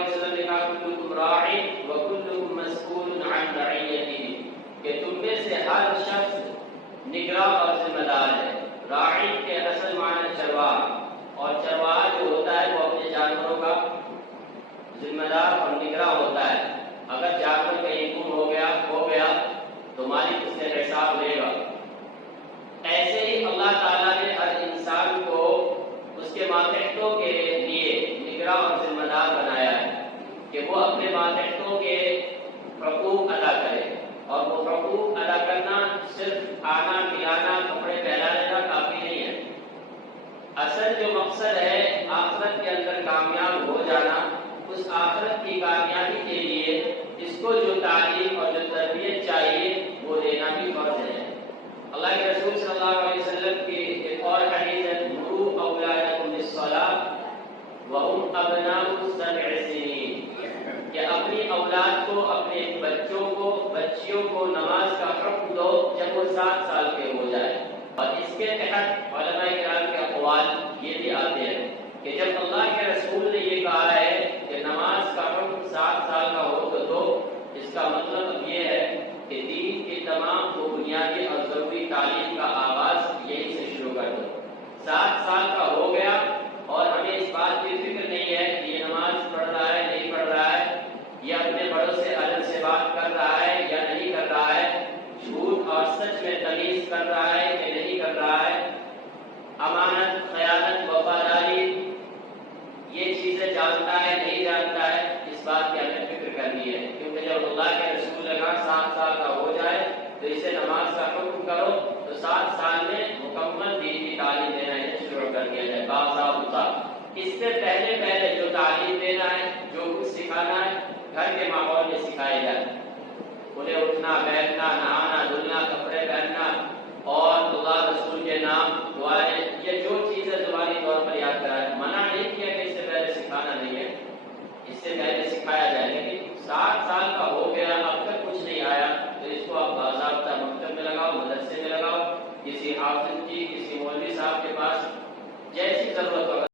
علیہ وسلم نے کہا کلکم راع وکلکم مسئول عن رعیتہ، کہ تم میں سے ہر شخص نگراں اور ذمہ دار ہے۔ راعی کے اصل معنی چرواہ، اور چرواہ جو ہوتا ہے وہ اپنے جانوروں کا ذمہ دار اور نگراں ہوتا ہے۔ اگر جانور کہیں گم ہو گیا تو مالک اس سے حساب لے گا۔ ایسے ہی اللہ تعالیٰ نے ہر انسان کو اس کے ماتحتوں کے لیے نگراں اور ذمہ دار بنایا ہے کہ وہ اپنے ماتحتوں کے حقوق ادا کرے، اور وہ حقوق ادا کرنا صرف کھانا کھلانا کپڑے پہنانے کا کافی نہیں ہے۔ اصل جو مقصد ہے آخرت کے اندر کامیاب ہو جانا، اس آخرت کی کامیابی کے لیے اس کو جو تعلیم اور جو تربیت چاہیے وہ دینا بھی فرض ہے۔ اللہ کے رسول صلی اللہ علیہ وسلم کی ایک اور حدیث ہے، مروا اولادکم بالصلاۃ وهم ابناء 7 سنین، کہ اپنی اولاد کو، اپنے بچیوں کو نماز کا حکم دو جب وہ 7 سال کے ہو جائے۔ اور اس کے تحت علماء کرام کے اقوال یہ بھی آتے ہیں کہ جب اللہ کے رسول نے یہ کہا ہے کہ نماز کا حکم 7 سال کا ہو تو دو، اس کا مطلب یہ ہے کہ دین کی تمام کو بنیادی اور ضروری تعلیم کا آغاز یہی سے شروع کر دو۔ 7 سال کا ہو گیا اور ہمیں اس بات کی فکر نہیں ہے کہ یہ نماز پڑھ رہا ہے نہیں پڑھ رہا ہے، یا اپنے بڑوں سے ادب سے بات کر رہا ہے یا نہیں کر رہا ہے، جھوٹ اور سچ میں تمیز کر رہا ہے کہ نہیں کر رہا ہے، امانت، خیانت، وفاداری، یہ چیزیں جانتا ہے نہیں جانتا ہے، اس بات کی ہمیں فکر کرنی ہے۔ کیونکہ جب اللہ کے رسول نے کہا 7 سال کا ہو جائے تو اسے نماز کا حکم کرو، تو 7 سال میں مکمل دین کی تعلیم دینا اسے شروع کر دیا جائے باضابطہ۔ اس سے پہلے جو تعلیم دینا ہے، جو کچھ سکھانا ہے، گھر کے ماحول میں سکھائے جائے۔ انہیں اٹھنا بیٹھنا، نہانا دھلنا، کپڑے پہننا اور اللہ رسول کے نام دعائیں، یہ جو چیزیں زبانی طور پر یاد کرائے، منع نہیں کیا کہ اس سے پہلے سکھانا نہیں ہے، اس سے پہلے سکھایا جائے۔ لیکن 7 سال کا ہو گیا اب تک کچھ نہیں آیا تو اس کو آپ باضابطہ مکتب میں لگاؤ، مدرسے میں لگاؤ، کسی حافظ کی، کسی مولوی صاحب کے پاس، جیسی ضرورت ہو